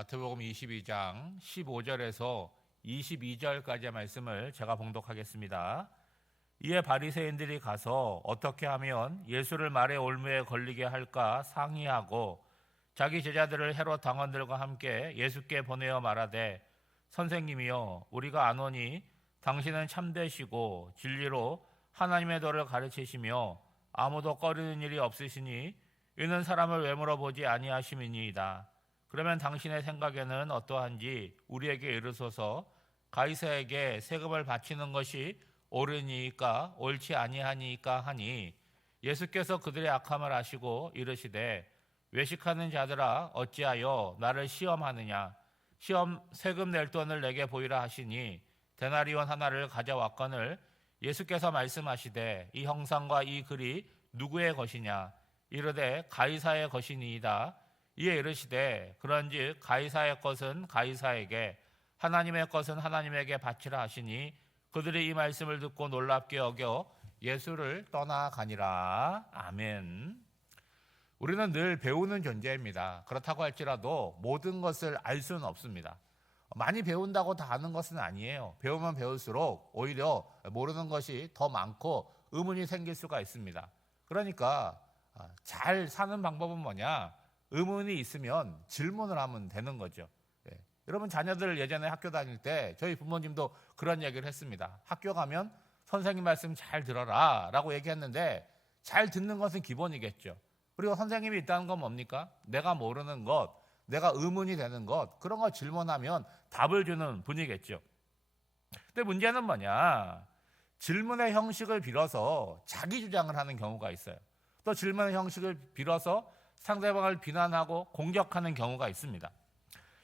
마태복음 22장 15절에서 22절까지의 말씀을 제가 봉독하겠습니다. 이에 바리새인들이 가서 어떻게 하면 예수를 말의 올무에 걸리게 할까 상의하고 자기 제자들을 헤롯 당원들과 함께 예수께 보내어 말하되 선생님이여 우리가 아노니 당신은 참되시고 진리로 하나님의 도를 가르치시며 아무도 꺼리는 일이 없으시니 이는 사람을 왜 물어보지 아니하심이니이다. 그러면 당신의 생각에는 어떠한지 우리에게 이르소서. 가이사에게 세금을 바치는 것이 옳으니까 옳지 아니하니까 하니 예수께서 그들의 악함을 아시고 이르시되 외식하는 자들아 어찌하여 나를 시험하느냐. 시험 세금 낼 돈을 내게 보이라 하시니 데나리온 하나를 가져왔거늘 예수께서 말씀하시되 이 형상과 이 글이 누구의 것이냐. 이르되 가이사의 것이니이다. 이에 이르시되 그런즉 가이사의 것은 가이사에게 하나님의 것은 하나님에게 바치라 하시니 그들이 이 말씀을 듣고 놀랍게 여겨 예수를 떠나가니라. 아멘. 우리는 늘 배우는 존재입니다. 그렇다고 할지라도 모든 것을 알 수는 없습니다. 많이 배운다고 다 아는 것은 아니에요. 배우면 배울수록 오히려 모르는 것이 더 많고 의문이 생길 수가 있습니다. 그러니까 잘 사는 방법은 뭐냐? 의문이 있으면 질문을 하면 되는 거죠. 여러분 자녀들 예전에 학교 다닐 때 저희 부모님도 그런 얘기를 했습니다. 학교 가면 선생님 말씀 잘 들어라 라고 얘기했는데 잘 듣는 것은 기본이겠죠. 그리고 선생님이 있다는 건 뭡니까? 내가 모르는 것, 내가 의문이 되는 것, 그런 거 질문하면 답을 주는 분이겠죠. 근데 문제는 뭐냐? 질문의 형식을 빌어서 자기 주장을 하는 경우가 있어요. 또 질문의 형식을 빌어서 상대방을 비난하고 공격하는 경우가 있습니다.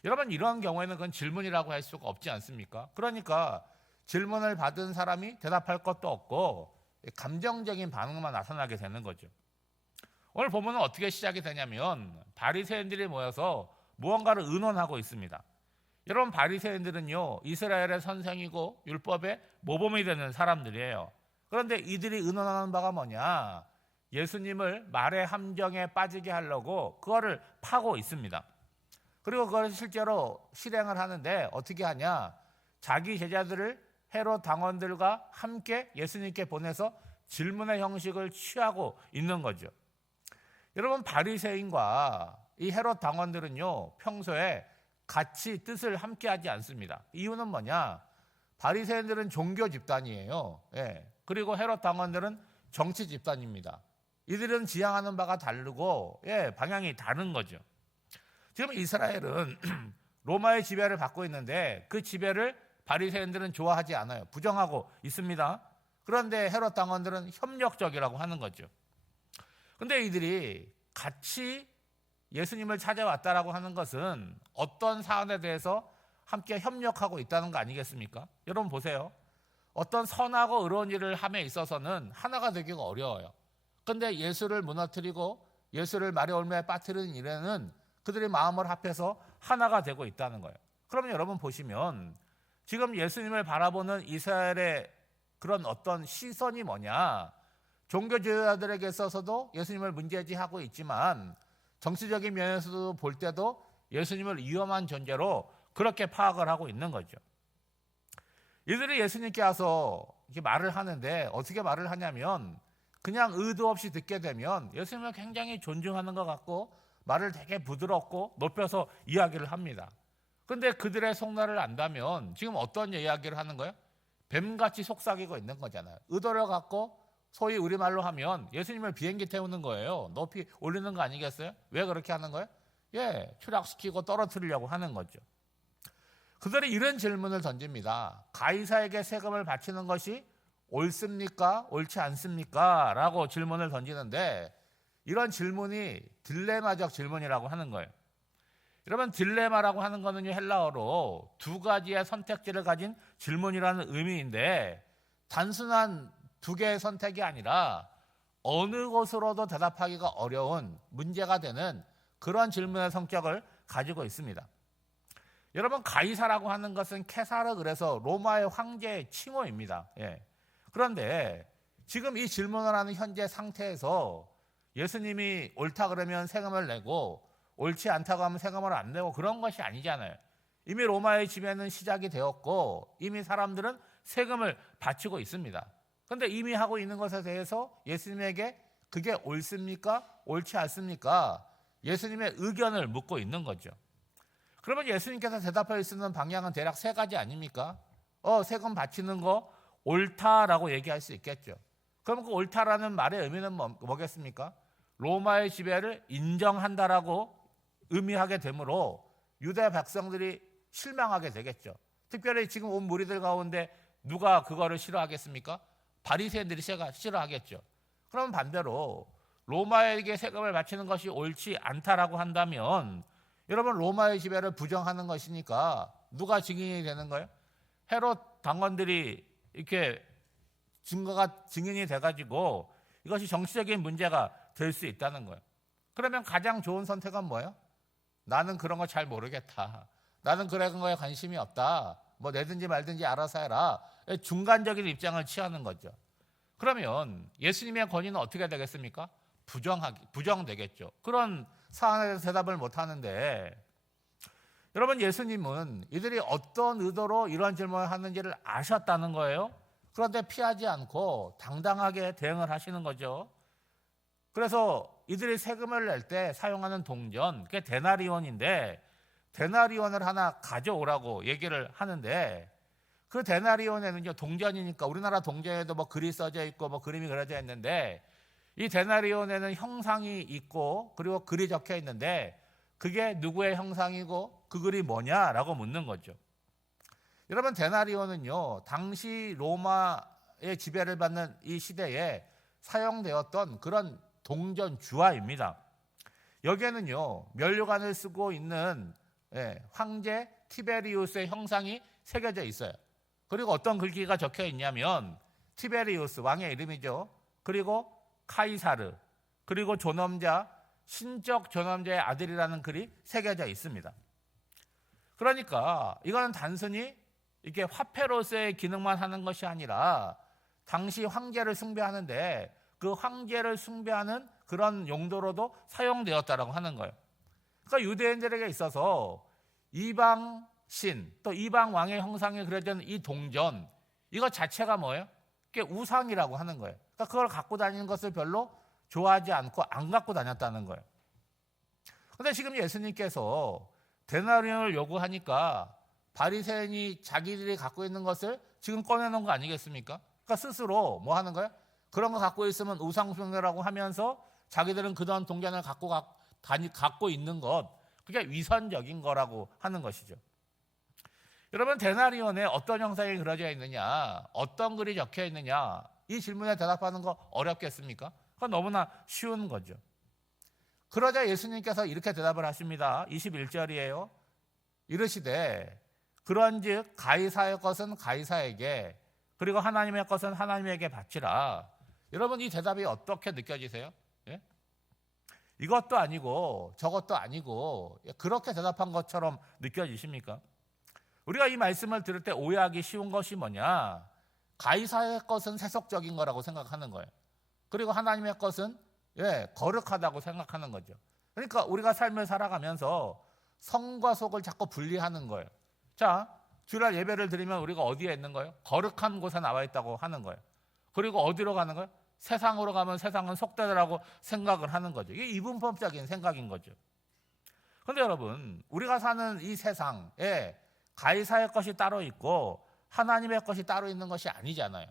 여러분 이러한 경우에는 그건 질문이라고 할 수가 없지 않습니까? 그러니까 질문을 받은 사람이 대답할 것도 없고 감정적인 반응만 나타나게 되는 거죠. 오늘 본문은 어떻게 시작이 되냐면 바리새인들이 모여서 무언가를 의논하고 있습니다. 여러분 바리새인들은요 이스라엘의 선생이고 율법의 모범이 되는 사람들이에요. 그런데 이들이 의논하는 바가 뭐냐? 예수님을 말의 함정에 빠지게 하려고 그거를 파고 있습니다. 그리고 그걸 실제로 실행을 하는데 어떻게 하냐? 자기 제자들을 헤롯 당원들과 함께 예수님께 보내서 질문의 형식을 취하고 있는 거죠. 여러분 바리새인과 이 헤롯 당원들은요 평소에 같이 뜻을 함께 하지 않습니다. 이유는 뭐냐? 바리새인들은 종교 집단이에요. 그리고 헤롯 당원들은 정치 집단입니다. 이들은 지향하는 바가 다르고 방향이 다른 거죠. 지금 이스라엘은 로마의 지배를 받고 있는데 그 지배를 바리새인들은 좋아하지 않아요. 부정하고 있습니다. 그런데 헤롯 당원들은 협력적이라고 하는 거죠. 그런데 이들이 같이 예수님을 찾아왔다라고 하는 것은 어떤 사안에 대해서 함께 협력하고 있다는 거 아니겠습니까? 여러분 보세요. 어떤 선하고 의로운 일을 함에 있어서는 하나가 되기가 어려워요. 그런데 예수를 무너뜨리고 예수를 말의 올무에 빠뜨리는 일에는 그들의 마음을 합해서 하나가 되고 있다는 거예요. 그러면 여러분 보시면 지금 예수님을 바라보는 이스라엘의 그런 어떤 시선이 뭐냐? 종교 지도자들에게 있어서도 예수님을 문제지하고 있지만 정치적인 면에서도 볼 때도 예수님을 위험한 존재로 그렇게 파악을 하고 있는 거죠. 이들이 예수님께 와서 이렇게 말을 하는데 어떻게 말을 하냐면 그냥 의도 없이 듣게 되면 예수님을 굉장히 존중하는 것 같고 말을 되게 부드럽고 높여서 이야기를 합니다. 그런데 그들의 속내를 안다면 지금 어떤 이야기를 하는 거예요? 뱀같이 속삭이고 있는 거잖아요. 의도를 갖고 소위 우리말로 하면 예수님을 비행기 태우는 거예요. 높이 올리는 거 아니겠어요? 왜 그렇게 하는 거예요? 추락시키고 떨어뜨리려고 하는 거죠. 그들이 이런 질문을 던집니다. 가이사에게 세금을 바치는 것이 옳습니까? 옳지 않습니까? 라고 질문을 던지는데 이런 질문이 딜레마적 질문이라고 하는 거예요. 여러분 딜레마라고 하는 거는요 헬라어로 두 가지의 선택지를 가진 질문이라는 의미인데 단순한 두 개의 선택이 아니라 어느 것으로도 대답하기가 어려운 문제가 되는 그런 질문의 성격을 가지고 있습니다. 여러분 가이사라고 하는 것은 케사르 그래서 로마의 황제의 칭호입니다. 그런데 지금 이 질문을 하는 현재 상태에서 예수님이 옳다 그러면 세금을 내고 옳지 않다고 하면 세금을 안 내고 그런 것이 아니잖아요. 이미 로마의 지배는 시작이 되었고 이미 사람들은 세금을 바치고 있습니다. 그런데 이미 하고 있는 것에 대해서 예수님에게 그게 옳습니까? 옳지 않습니까? 예수님의 의견을 묻고 있는 거죠. 그러면 예수님께서 대답할 수 있는 방향은 대략 세 가지 아닙니까? 세금 바치는 거 옳다라고 얘기할 수 있겠죠. 그럼 그 옳다라는 말의 의미는 뭐겠습니까? 로마의 지배를 인정한다라고 의미하게 되므로 유대 백성들이 실망하게 되겠죠. 특별히 지금 온 무리들 가운데 누가 그거를 싫어하겠습니까? 바리새인들이 싫어하겠죠. 그럼 반대로 로마에게 세금을 바치는 것이 옳지 않다라고 한다면 여러분 로마의 지배를 부정하는 것이니까 누가 증인이 되는 거예요? 헤롯 당원들이 이렇게 증인이 돼가지고 이것이 정치적인 문제가 될 수 있다는 거예요. 그러면 가장 좋은 선택은 뭐예요? 나는 그런 거 잘 모르겠다. 나는 그런 거에 관심이 없다. 뭐 내든지 말든지 알아서 해라. 중간적인 입장을 취하는 거죠. 그러면 예수님의 권위는 어떻게 되겠습니까? 부정되겠죠. 그런 사안에 대해서 대답을 못 하는데 여러분 예수님은 이들이 어떤 의도로 이런 질문을 하는지를 아셨다는 거예요. 그런데 피하지 않고 당당하게 대응을 하시는 거죠. 그래서 이들이 세금을 낼 때 사용하는 동전, 그게 데나리온인데 데나리온을 하나 가져오라고 얘기를 하는데 그 데나리온에는요 동전이니까 우리나라 동전에도 뭐 글이 써져 있고 뭐 그림이 그려져 있는데 이 데나리온에는 형상이 있고 그리고 글이 적혀 있는데 그게 누구의 형상이고 그 글이 뭐냐라고 묻는 거죠. 여러분 데나리온은요 당시 로마의 지배를 받는 이 시대에 사용되었던 그런 동전 주화입니다. 여기에는요 면류관을 쓰고 있는 황제 티베리우스의 형상이 새겨져 있어요. 그리고 어떤 글귀가 적혀 있냐면 티베리우스 왕의 이름이죠. 그리고 카이사르 그리고 존엄자 신적 존엄자의 아들이라는 글이 새겨져 있습니다. 그러니까 이거는 단순히 이게 화폐로서의 기능만 하는 것이 아니라 당시 황제를 숭배하는데 그 황제를 숭배하는 그런 용도로도 사용되었다라고 하는 거예요. 그러니까 유대인들에게 있어서 이방 신 또 이방 왕의 형상이 그려진 이 동전 이거 자체가 뭐예요? 그게 우상이라고 하는 거예요. 그러니까 그걸 갖고 다니는 것을 별로 좋아하지 않고 안 갖고 다녔다는 거예요. 그런데 지금 예수님께서 데나리온을 요구하니까 바리새인이 자기들이 갖고 있는 것을 지금 꺼내놓은 거 아니겠습니까? 그러니까 스스로 뭐 하는 거예요? 그런 거 갖고 있으면 우상숭배라고 하면서 자기들은 그런 동전을 갖고 있는 것 그게 위선적인 거라고 하는 것이죠. 여러분 데나리온에 어떤 형상이 그려져 있느냐 어떤 글이 적혀 있느냐 이 질문에 대답하는 거 어렵겠습니까? 그건 너무나 쉬운 거죠. 그러자 예수님께서 이렇게 대답을 하십니다. 21절이에요. 이르시되 그런즉 가이사의 것은 가이사에게 그리고 하나님의 것은 하나님에게 바치라. 여러분 이 대답이 어떻게 느껴지세요? 예? 이것도 아니고 저것도 아니고 그렇게 대답한 것처럼 느껴지십니까? 우리가 이 말씀을 들을 때 오해하기 쉬운 것이 뭐냐? 가이사의 것은 세속적인 거라고 생각하는 거예요. 그리고 하나님의 것은 거룩하다고 생각하는 거죠. 그러니까 우리가 삶을 살아가면서 성과 속을 자꾸 분리하는 거예요. 자, 주일날 예배를 드리면 우리가 어디에 있는 거예요? 거룩한 곳에 나와 있다고 하는 거예요. 그리고 어디로 가는 거예요? 세상으로 가면 세상은 속되더라고 생각을 하는 거죠. 이게 이분법적인 생각인 거죠. 그런데 여러분, 우리가 사는 이 세상에 가이사의 것이 따로 있고 하나님의 것이 따로 있는 것이 아니잖아요.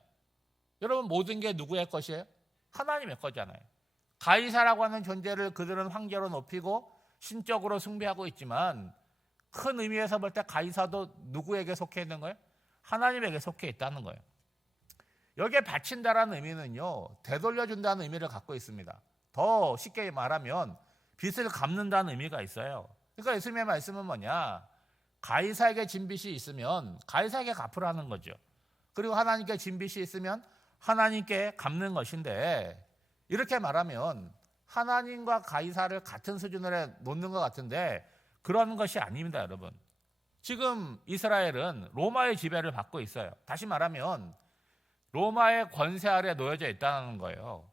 여러분 모든 게 누구의 것이에요? 하나님의 거잖아요. 가이사라고 하는 존재를 그들은 황제로 높이고 신적으로 숭배하고 있지만 큰 의미에서 볼 때 가이사도 누구에게 속해 있는 거예요? 하나님에게 속해 있다는 거예요. 여기에 바친다라는 의미는요, 되돌려준다는 의미를 갖고 있습니다. 더 쉽게 말하면 빚을 갚는다는 의미가 있어요. 그러니까 예수님의 말씀은 뭐냐? 가이사에게 진 빚이 있으면 가이사에게 갚으라는 거죠. 그리고 하나님께 진 빚이 있으면 하나님께 갚는 것인데 이렇게 말하면 하나님과 가이사를 같은 수준으로 놓는 것 같은데 그런 것이 아닙니다, 여러분. 지금 이스라엘은 로마의 지배를 받고 있어요. 다시 말하면 로마의 권세 아래 놓여져 있다는 거예요.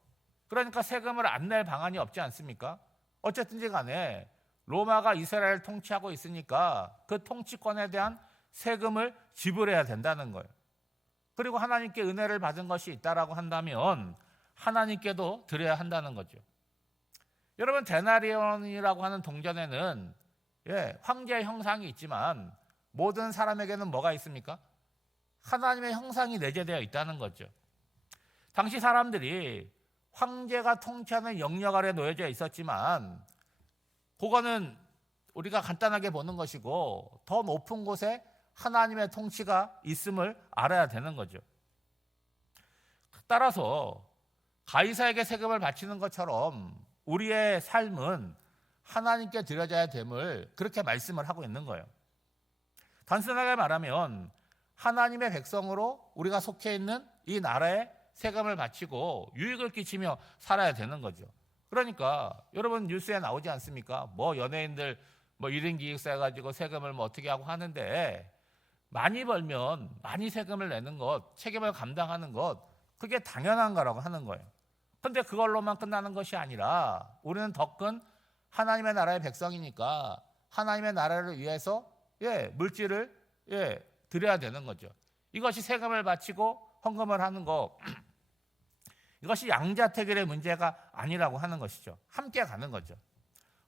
그러니까 세금을 안 낼 방안이 없지 않습니까? 어쨌든지 간에 로마가 이스라엘을 통치하고 있으니까 그 통치권에 대한 세금을 지불해야 된다는 거예요. 그리고 하나님께 은혜를 받은 것이 있다라고 한다면 하나님께도 드려야 한다는 거죠. 여러분, 데나리온이라고 하는 동전에는 황제의 형상이 있지만 모든 사람에게는 뭐가 있습니까? 하나님의 형상이 내재되어 있다는 거죠. 당시 사람들이 황제가 통치하는 영역 아래 놓여져 있었지만 그거는 우리가 간단하게 보는 것이고 더 높은 곳에 하나님의 통치가 있음을 알아야 되는 거죠. 따라서 가이사에게 세금을 바치는 것처럼 우리의 삶은 하나님께 드려져야 됨을 그렇게 말씀을 하고 있는 거예요. 단순하게 말하면 하나님의 백성으로 우리가 속해 있는 이 나라에 세금을 바치고 유익을 끼치며 살아야 되는 거죠. 그러니까 여러분 뉴스에 나오지 않습니까? 뭐 연예인들 뭐 1인 기획사 가지고 세금을 뭐 어떻게 하고 하는데 많이 벌면 많이 세금을 내는 것, 책임을 감당하는 것, 그게 당연한 거라고 하는 거예요. 그런데 그걸로만 끝나는 것이 아니라 우리는 더 큰 하나님의 나라의 백성이니까 하나님의 나라를 위해서 물질을 드려야 되는 거죠. 이것이 세금을 바치고 헌금을 하는 거, 이것이 양자택일의 문제가 아니라고 하는 것이죠. 함께 가는 거죠.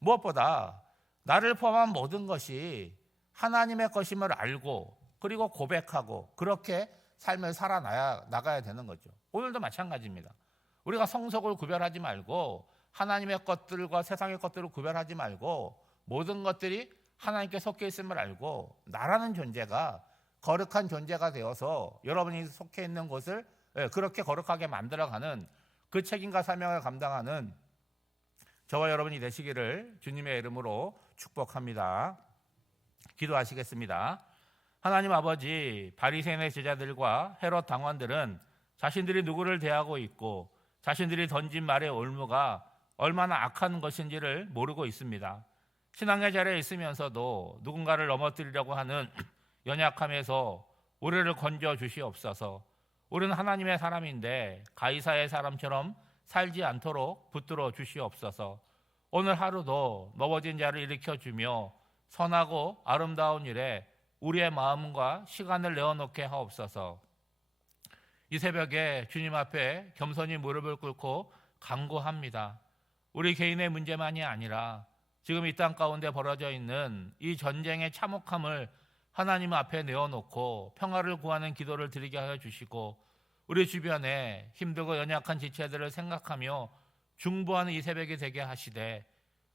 무엇보다 나를 포함한 모든 것이 하나님의 것임을 알고 그리고 고백하고 그렇게 삶을 살아나가야 되는 거죠. 오늘도 마찬가지입니다. 우리가 성속을 구별하지 말고 하나님의 것들과 세상의 것들을 구별하지 말고 모든 것들이 하나님께 속해 있음을 알고 나라는 존재가 거룩한 존재가 되어서 여러분이 속해 있는 곳을 그렇게 거룩하게 만들어가는 그 책임과 사명을 감당하는 저와 여러분이 되시기를 주님의 이름으로 축복합니다. 기도하시겠습니다. 하나님 아버지, 바리새인의 제자들과 헤롯 당원들은 자신들이 누구를 대하고 있고 자신들이 던진 말의 올무가 얼마나 악한 것인지를 모르고 있습니다. 신앙의 자리에 있으면서도 누군가를 넘어뜨리려고 하는 연약함에서 우리를 건져 주시옵소서. 우리는 하나님의 사람인데 가이사의 사람처럼 살지 않도록 붙들어 주시옵소서. 오늘 하루도 넘어진 자를 일으켜주며 선하고 아름다운 일에 우리의 마음과 시간을 내어놓게 하옵소서. 이 새벽에 주님 앞에 겸손히 무릎을 꿇고 간구합니다. 우리 개인의 문제만이 아니라 지금 이 땅 가운데 벌어져 있는 이 전쟁의 참혹함을 하나님 앞에 내어놓고 평화를 구하는 기도를 드리게 하여 주시고 우리 주변에 힘들고 연약한 지체들을 생각하며 중보하는 이 새벽이 되게 하시되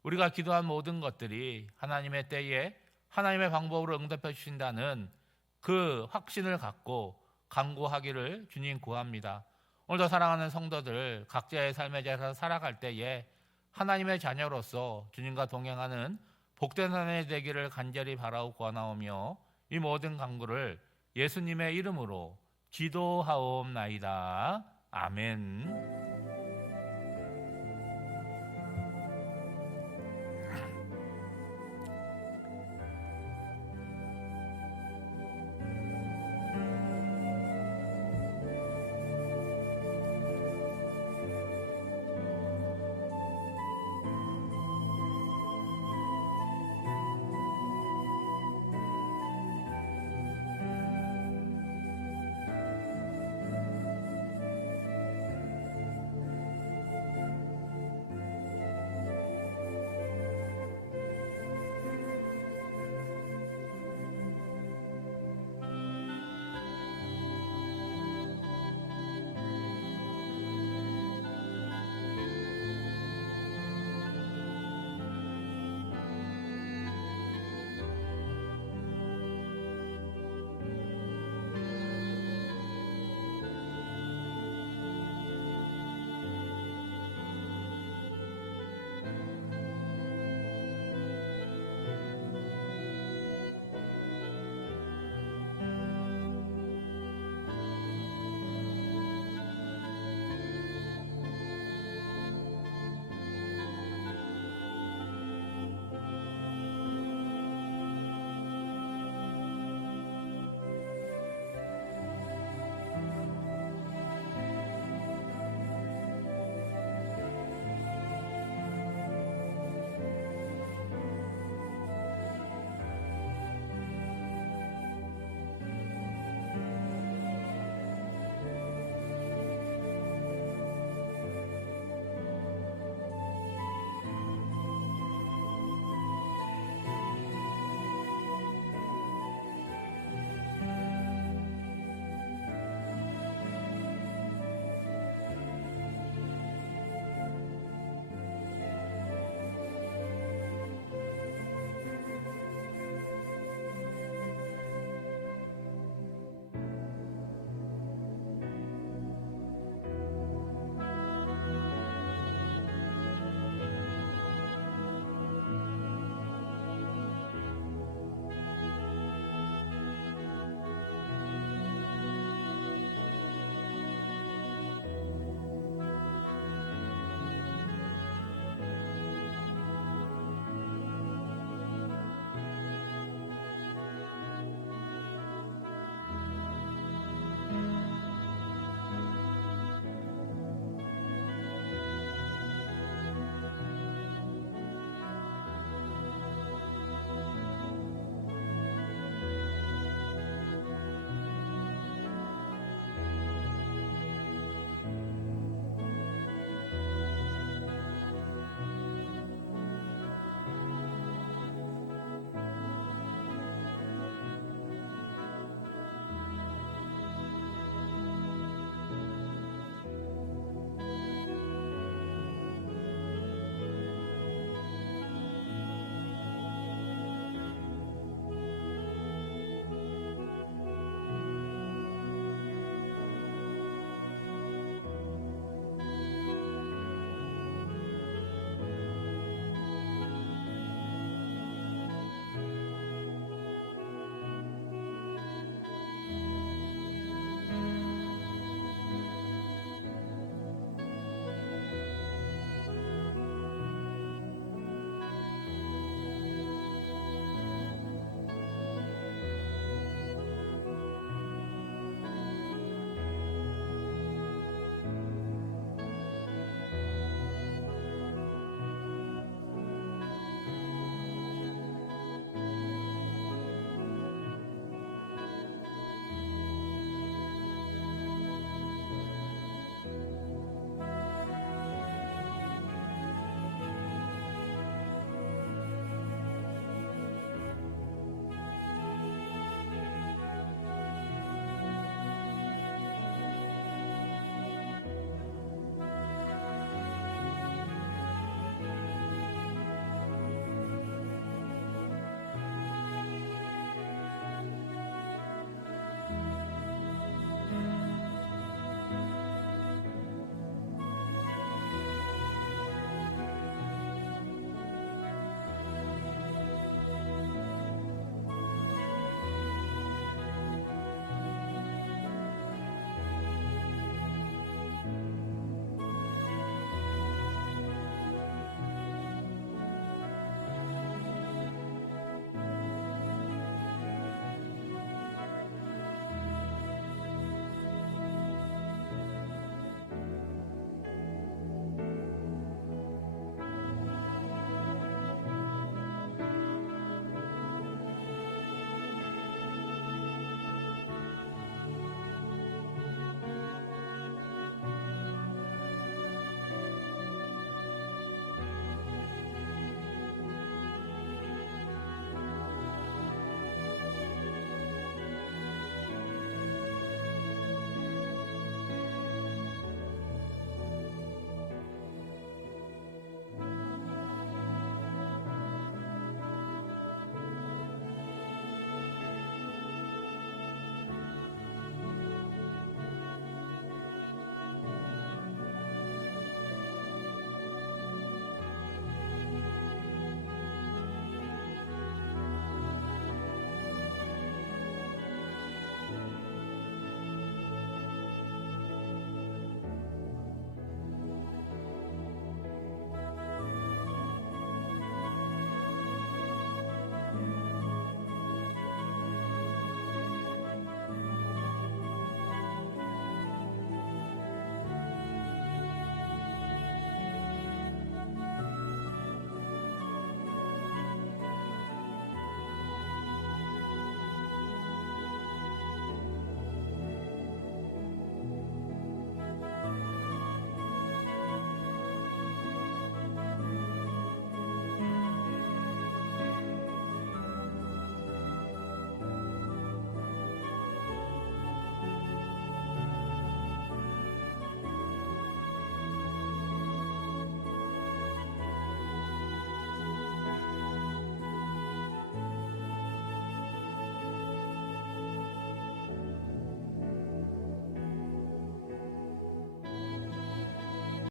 우리가 기도한 모든 것들이 하나님의 때에 하나님의 방법으로 응답해 주신다는 그 확신을 갖고 간구하기를 주님 구합니다. 오늘도 사랑하는 성도들 각자의 삶의 자리에서 살아갈 때에 하나님의 자녀로서 주님과 동행하는 복된 한 해 되기를 간절히 바라고 구하나오며 이 모든 간구를 예수님의 이름으로 기도하옵나이다. 아멘.